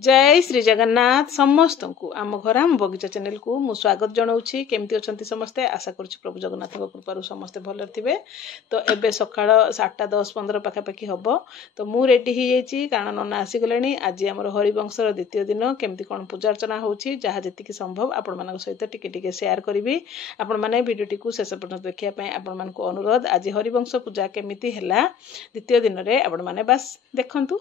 जय श्री जगन्नाथ समस्त को आम घर आम बगीचा चैनल को मु स्वागत जनाऊँगी केमती अच्छा समस्ते आशा करुँच प्रभु जगन्नाथ कृपार समस्ते भल थे। तो एबे सका 7:10-15 पाखापाखि हम तो मु रेडी हो जाइए कारण नना आसीगले। आज आम हरिवंशर द्वितीय दिन केमती कौन पूजा अर्चना होची जहाँ जी संभव आपण मान सहित टिके शेयर करी आपण मैंने भिडटी को शेष पर्यटन देखापी आपण मान अनुरोध। आज हरिवंश पूजा केमिति हैला द्वितीय दिन में आपण मैंने बस देखंतु।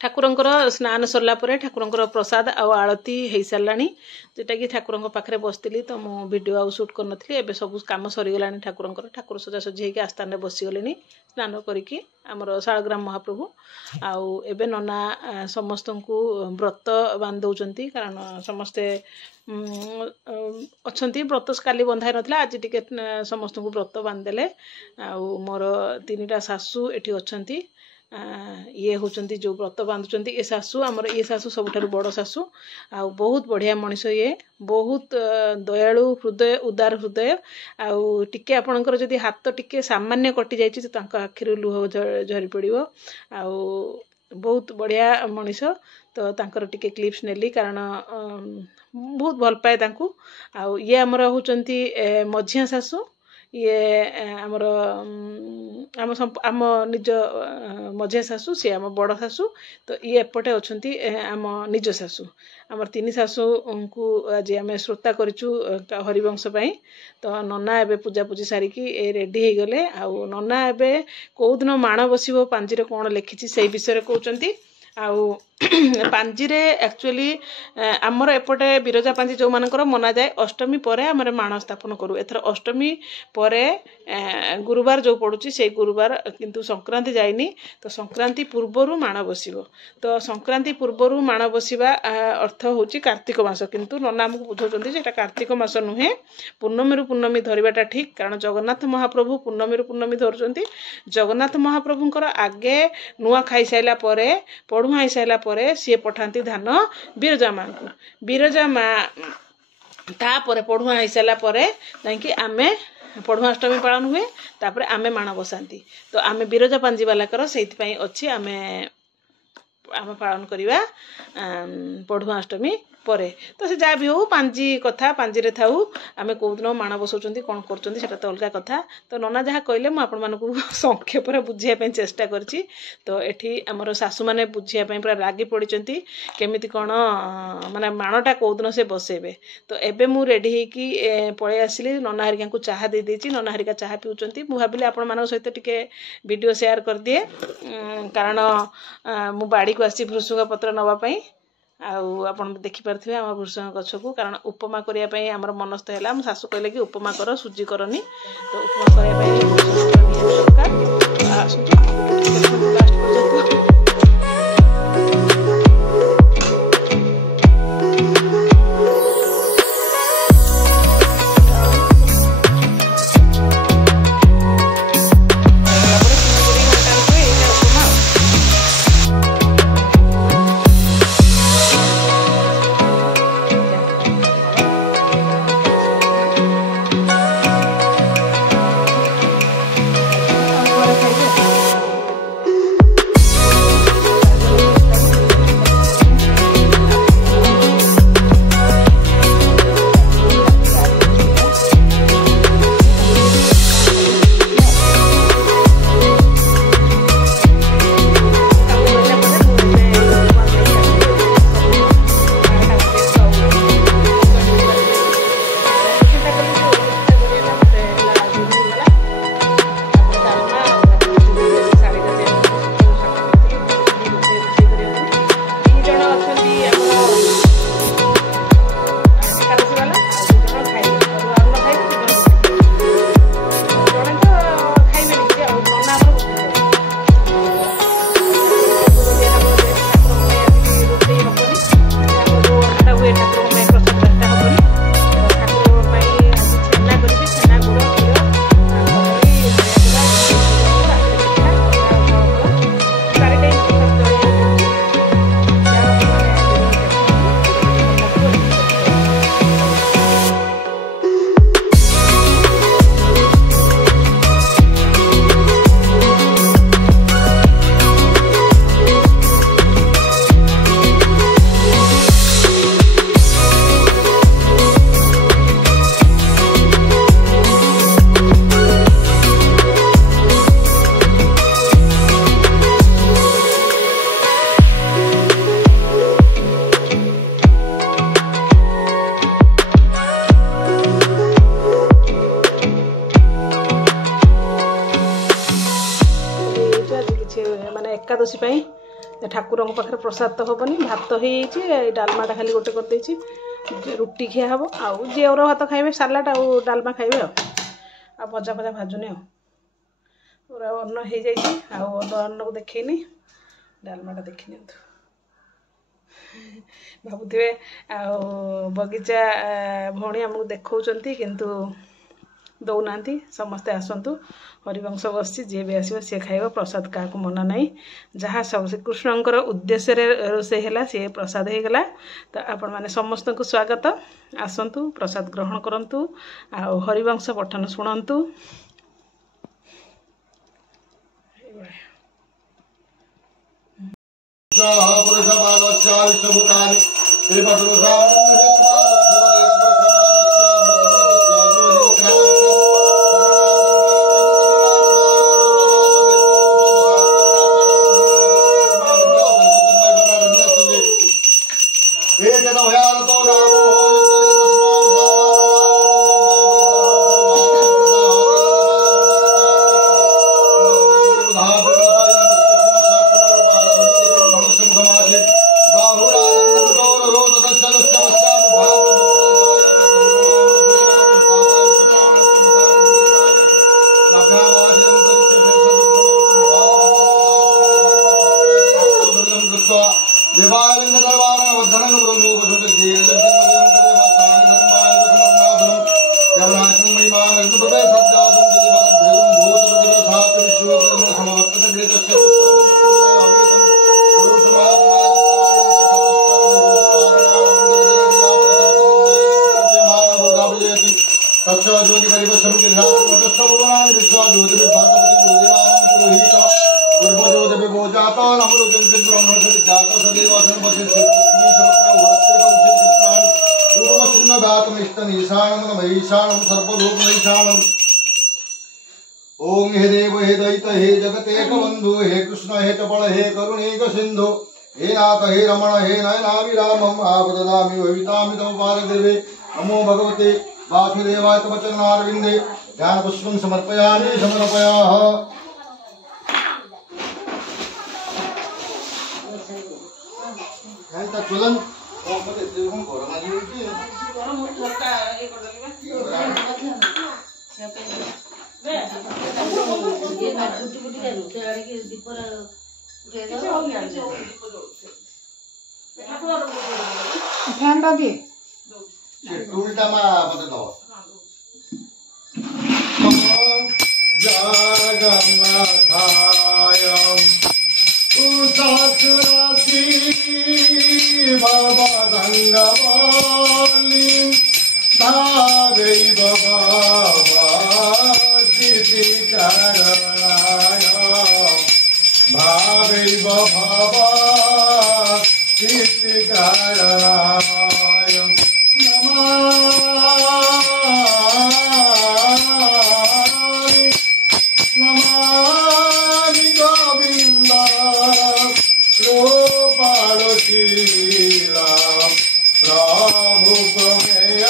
ठाकुरंकर स्नान सरला परे ठाकुरंकर प्रसाद आरती हो सारा जोटा कि ठाकुर पाखे बसती तो मु वीडियो आउ शूट कर नी एबे सब कम सरीगला ठाकुरंकर ठाकुर सजासजी होकर आस्थान बसीगले स्नान करिकी आमर शालग्राम महाप्रभु आउ एबे नना समस्त को व्रत बांध दौरान कारण समस्ते अच्छा व्रत काली बंधाई नाला आज टिके समस्त को व्रत बांधदेले। आउ मोर 3टा सासू एठी अच्छी ये होचंती जो व्रत बांधुचंती ये सासू आमर ये सासू सबुठारु बड़ सासू आ बहुत बढ़िया मनीष ये बहुत दयालु हृदय उदार हृदय आउ टिके आपणकर जदि हाथ टिके सामान्य कटि जाइछि तो तांको आखिरु लुह झरी पड़िबो आउ बहुत बढ़िया मनीष। तो तांकर टिके क्लिप्स नेली कारण बहुत भल पाए तांको। आउ ये आमर होचंती मझिया सासू ये आमर आम निज मझिया सासू सी आम बड़ सासू तो ये एपटे अच्छी आम निज सासू आमर 3 सासू को आज आम श्रोता करूँ हरिवंश तो नना एबे पूजा पूजी सारिकी रेडी हो गले। आउ नना एबे कौ दिन माण बसो पांजी कौन लिखी से विषय कहते आउ पांजी रे एक्चुअली आमर एपटे बिरजा पांजी जो मानकर मना जाए अष्टमी परे आमर माण स्थापन करूँ एथर अष्टमी परे गुरुवार जो पड़ुची से गुरुवार किंतु संक्रांति जाइनी तो संक्रांति पूर्वर माण बसिबो तो संक्रांति पूर्वर माण बसिबा अर्थ होची कार्तिक मास किंतु नना हमको बुझाउछंती जे कार्तिक मास नुहे पूर्णमी रु पूर्णमी धरिबाटा ठीक कारण जगन्नाथ महाप्रभु पूर्णमी रु पूर्णमी धरुचंती। जगन्नाथ महाप्रभुंकर आगे नुआ खाई साइला परे पढ़ुआ आई साइला परे सी पठाती धान बिरजा माँ को बिरजा माँ तापर पढ़ुआ हो सारा आमे पढ़ुआष्टमी पालन हुए तापर आमे माण बसाती तो आमे बिरजा पांजी बालाकर से अच्छी आमे आमे पालन करवा पढ़ुआष्टमी परे तो से जहाँ भी हो पांजी कथा पांजी रे थाऊ आमे कौ दिन माण बसाउछंती कौन करछंती सेटा तो अलग कथा। तो नना जहाँ कहले मु आपण मानकु संक्षेप बुझाई चेष्टा करछि। तो एठी हमर सासू माने बुझिया पूरा लागी पड़िचंती केमिति कौन माने माणटा कौ दिन से बसेबे। तो एबे मु रेडी होकी पळे आसिली नना हरिका को चाहा दे देछि नना हरिका चाहा पिउचंती मु भाबिले आपण मानक सहित टिके वीडियो शेयर कर दिए कारण मु बाड़ी को आसी भृसुंग पत्र नवा पई आउ आपण देखि पारथिबे हम भृसुंग गछ को कारण उपमा करिया पई हमर मनस्थ हैला हम सासू कहले कि उपमा कर सुजी करनी तो उपमा करिया पई भृसुंग दरकार आसु लास्ट पर्यंत एकादशी ठाकुर पाखे प्रसाद तो हेनी भात हो डालमाटा खाली गोटे करदे रुटी खिया हम आउ जी अरुआ भात खाइबे सालाड आउ डालमा खाइबे आ भजा भजा भाजुनी पूरा अन्न हो जाए अन्न को देखनी डालमाटा देखनी भावुवे आ बगीचा भौणी आमको देखा किंतु दौना समस्ते आसतु हरिवंश बस जी भी आसो सी खाइब प्रसाद क्या मना ना जहाँ सब श्रीकृष्णकर उद्देश्य रोषे है सी प्रसाद हो गला तो आपण मैंने समस्त को स्वागत आसतु प्रसाद ग्रहण करंतु आ हरिवंश पठन शुणु ओम हे देव हे दैत हे जगते बंधु हे कृष्ण हे चपल हे करुणेक सिंधु हे नाथ हे रमण हे नयनाभिरामम आपददामि भवितामि तव पाददेवे नमो भगवते वासुदेवाय तव चरणारविन्दे ध्यानपुष्पं समर्पयामि समर्पयामि। चलन फैन टा दिए उल्टा मत दो जगन्नाथाय उषासुरासी बाबा गंगावाली भावै बाबा स्थिति करणाय भावै बाबा स्थिति करणाय नमामि गोविंद रूपालोशीला प्रभु प्रमेय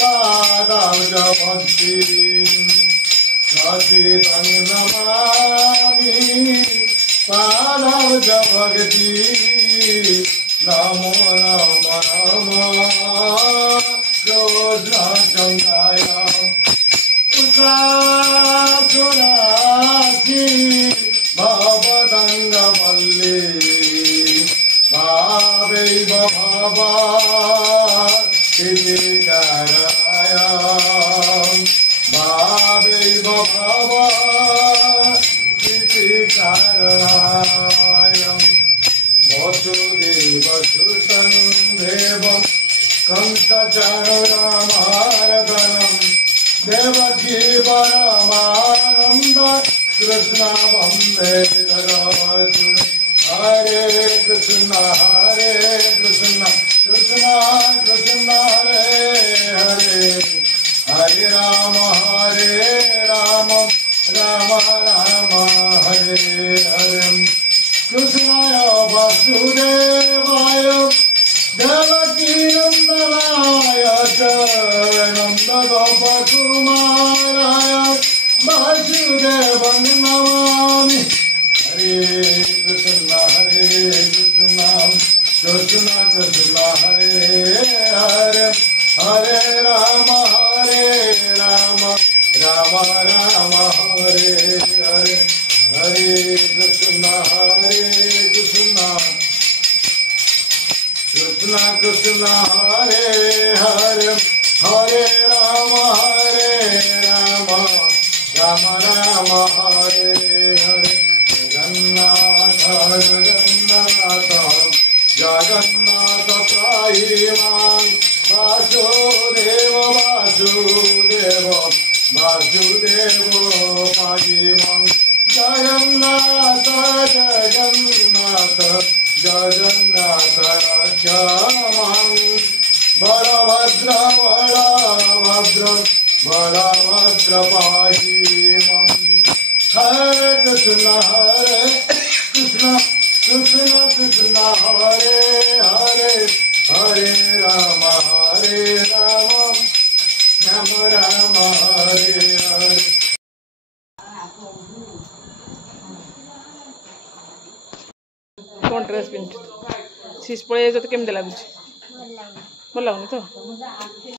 पादाब्ज भक्ति सचितं नमामि पादाब्ज भक्ति नमो नमः कृष्णचन्द्राय उषासुरासी भवदङ्गवल्ली भावैव भावा इति करणाय भावैव भावा इति करणाय वसुदेवसुतं देवं कंसचाणूरमर्दनं देवकी परमानन्द कृष्ण वन्दे जगद्गुरुं। हरे कृष्ण कृष्ण कृष्ण हरे हरे हरे राम राम राम हरे हरे कृष्णाय वासुदेवाय देवकी नंदनाय च नन्दगोपकुमाराय वासुदेवं नमामि। हरे हरे राम राम राम हरे हरे हरे कृष्ण कृष्ण कृष्ण हरे हरे हरे राम राम राम हरे हरे जगन्नाथ जगन्नाथ जगन्नाथ पाहि मां वासुदेव वासुदेव वासुदेव पाहि मां जगन्नाथ जगन्नाथ जगन्नाथ रक्षा मां बलभद्र बलभद्र पाहि मां हरे कृष्ण कृष्ण कृष्ण हरे हरे हरे राम राम राम हरे हरे कौन ड्रेस पिंधु शीश पड़े तो केमती लगुच भल लगुनि तो